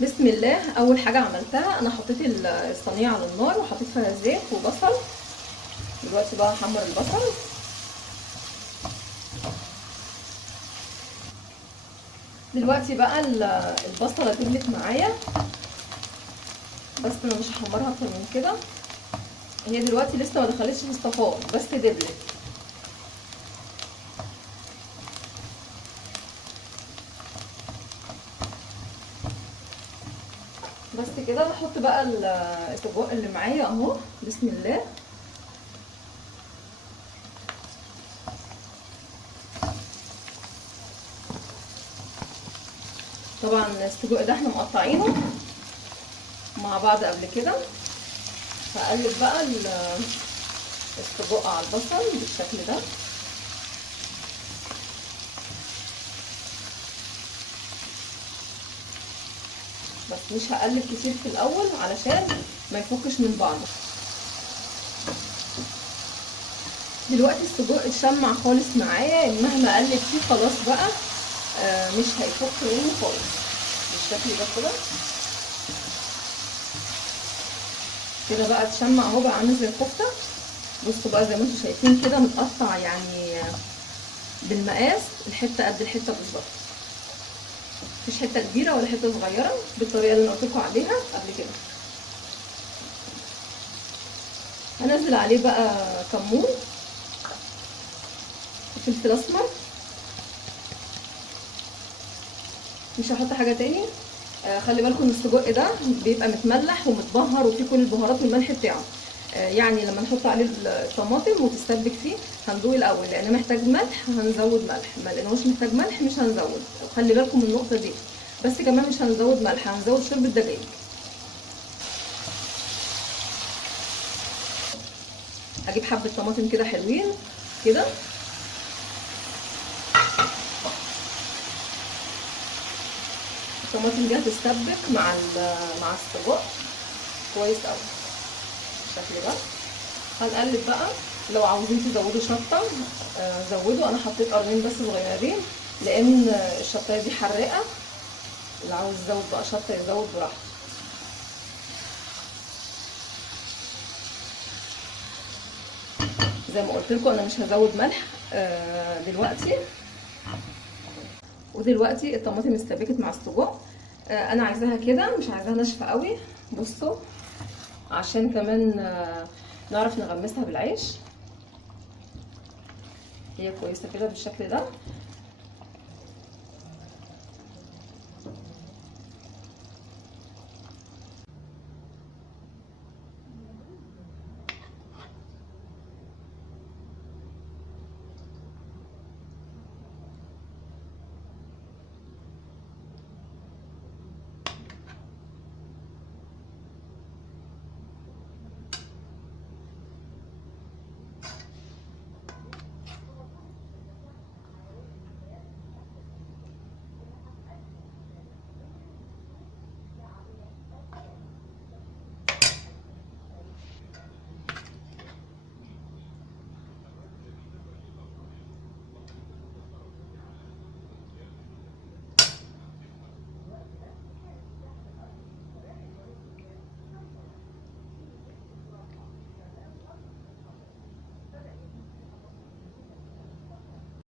بسم الله. اول حاجه عملتها انا حطيت الصينيه على النار وحطيت فيها زيت وبصل. دلوقتي بقى هحمر البصل. دلوقتي بقى البصله تبلت معايا، بس انا مش هحمرها اكتر من كده. هي دلوقتي لسه ما دخلتش في الصفار، بس دبلت. بس كده هحط بقى السجق اللي معايا اهو. بسم الله. طبعا السجق ده احنا مقطعينه مع بعض قبل كده. هقلب بقى السجق على البصل بالشكل ده. بس مش هقلب كتير في الاول علشان ما يفكش من بعضه. دلوقتي السجق اتشمع خالص معايا، مهما اقلب فيه خلاص بقى مش هيفك مني خالص بالشكل ده كده. كده بقى اتشمع اهو، بقى عامل زي الكفته. بصوا بقى زي ما انتم شايفين كده متقطع يعني بالمقاس، الحته قد الحته بالظبط، مفيش حته كبيره ولا حته صغيره، بالطريقه اللي انا قلت لكم عليها قبل كده. هنزل عليه بقى كمون وفلفل اسمر، مش هحط حاجه تاني. خلي بالكم ان السجق ده بيبقى متملح ومتبهر وفيه كل البهارات والملح بتاعه. يعني لما نحط عليه الطماطم وتستبك فيه هندوق الاول، لان محتاج ملح هنزود ملح، ما لقيناهوش محتاج ملح مش هنزود. خلي بالكم من النقطه دي. بس كمان مش هنزود ملح، هنزود شوربه دجاج. اجيب حبه طماطم كده حلوين كده، الطماطم دي هتستبك مع السجق كويس قوي بالشكل ده. هنقلب بقى. لو عاوزين تزودوا شطه زودوا، انا حطيت قرنين بس صغيرين لان الشطه دي حراقه. اللي عاوز يزود بقى شطه يزود براحته. زي ما قلت لكم انا مش هزود ملح دلوقتي. ودلوقتي الطماطم استبكت مع السجق. انا عايزاها كده، مش عايزاها ناشفه قوي. بصوا عشان كمان نعرف نغمسها بالعيش. هي كويسه كده بالشكل ده.